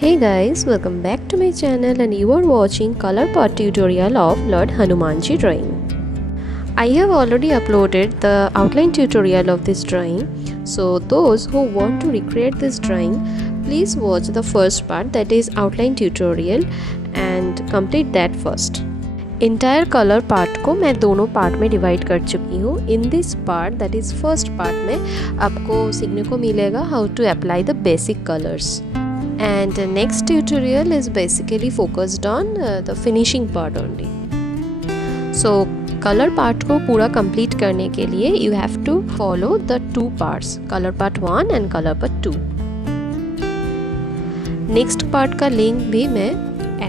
Hey guys, welcome back to my channel and you are watching color part tutorial of Lord Hanumanji drawing. I have already uploaded the outline tutorial of this drawing. So those who want to recreate this drawing, please watch the first part, that is outline tutorial, and complete that first. Entire colour part को मैं दोनों part में divide कर चुकी हूँ. In this part, that is first part में आपको सीखने को मिलेगा how to apply the basic colours. And the next tutorial is basically focused on the finishing part only. So color part को पूरा complete करने के लिए you have to follow the two parts, color part 1 and color part 2. Next part का link भी मैं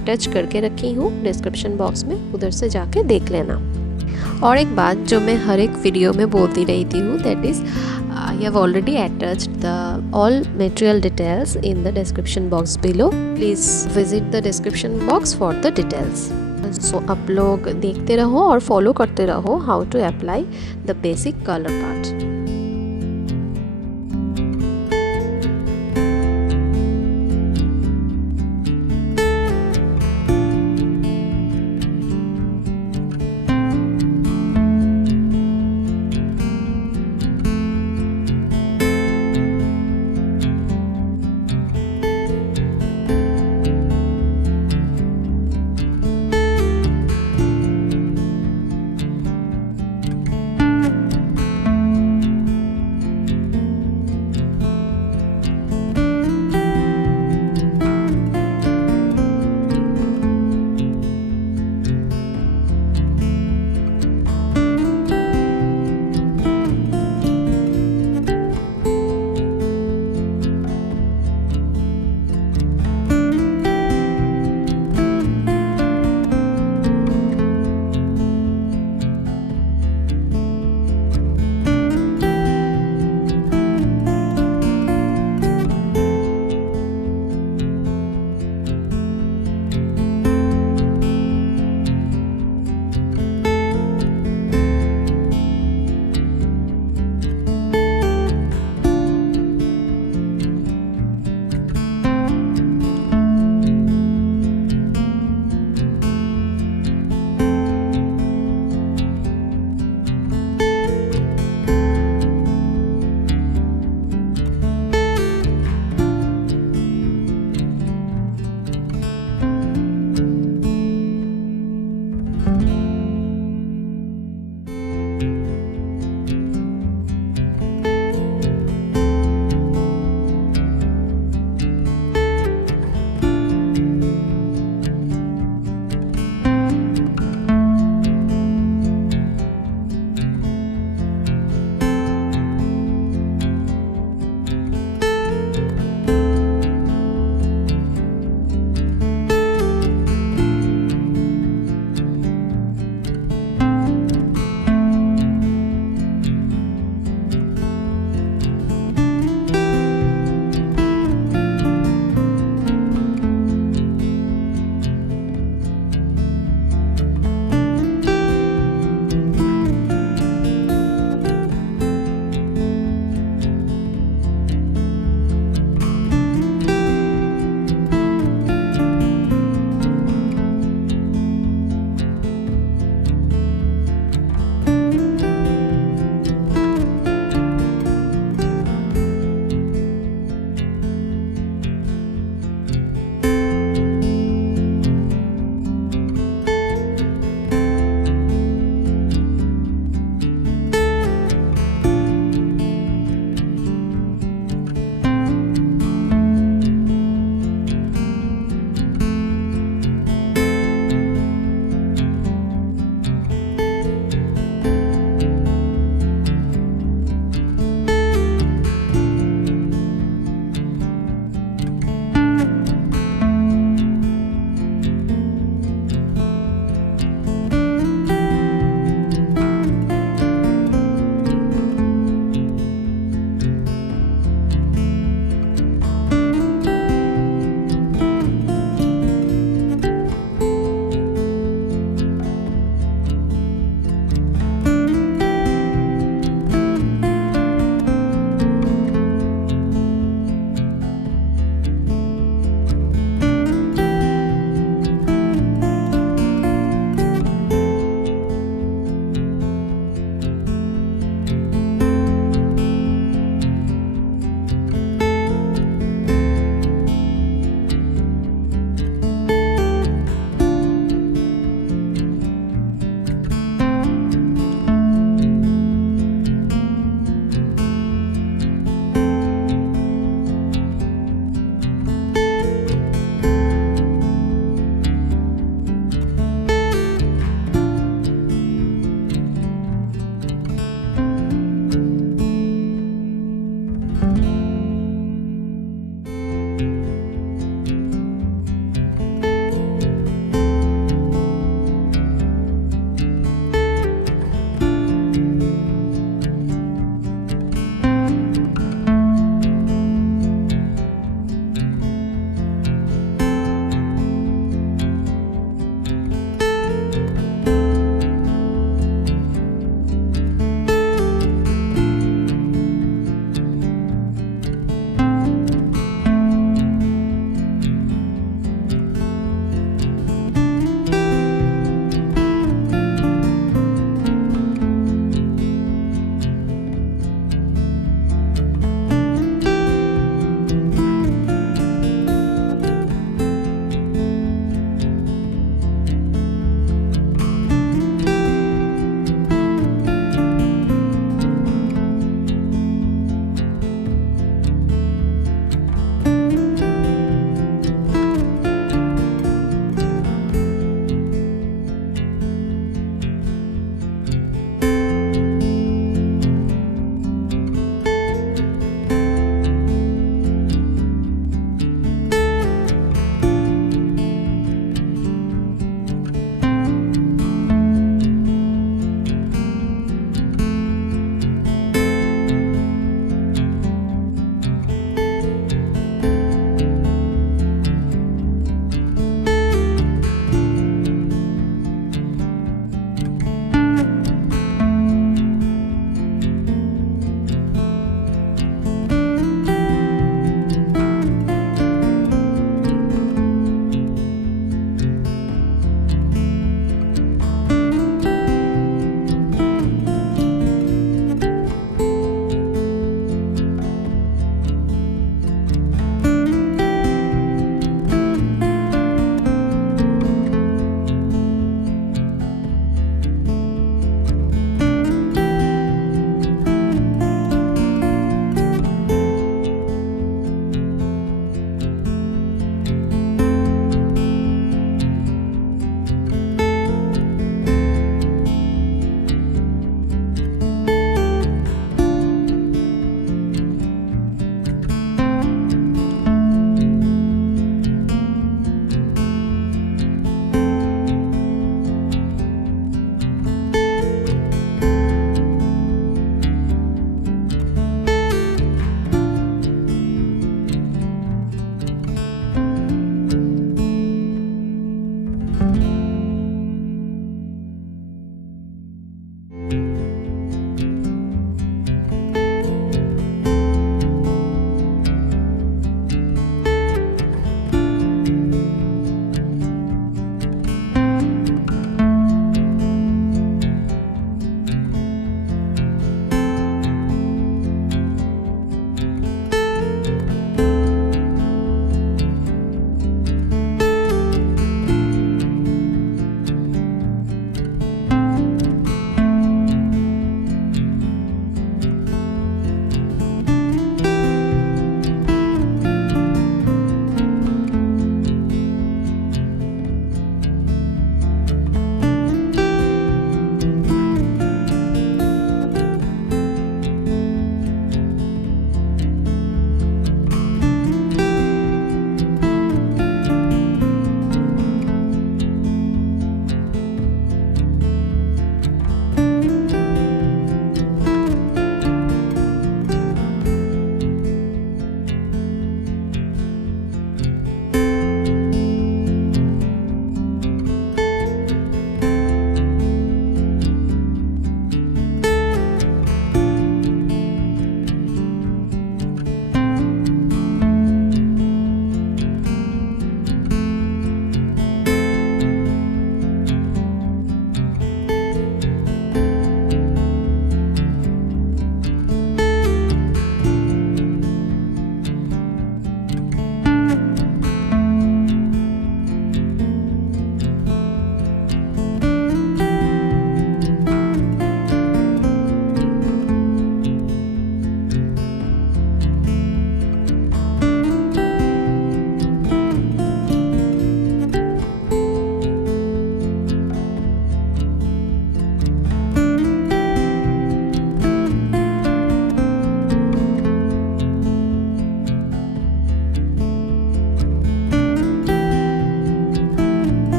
attach करके रखी हूँ डिस्क्रिप्शन बॉक्स में, उधर से जाके देख लेना. और एक बात जो मैं हर एक वीडियो में बोलती रहती हूँ, that is I have already attached the all material details in the description box below. Please visit the description box for the details. So आप लोग देखते रहो और फॉलो करते रहो how to apply the basic color part.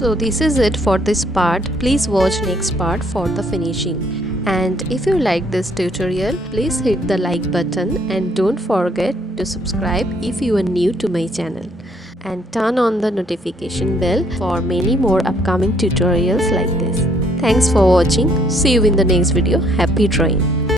So this is it for this part. Please watch next part for the finishing. And if you like this tutorial, please hit the like button and don't forget to subscribe if you are new to my channel. And turn on the notification bell for many more upcoming tutorials like this. Thanks for watching. See you in the next video. Happy drawing!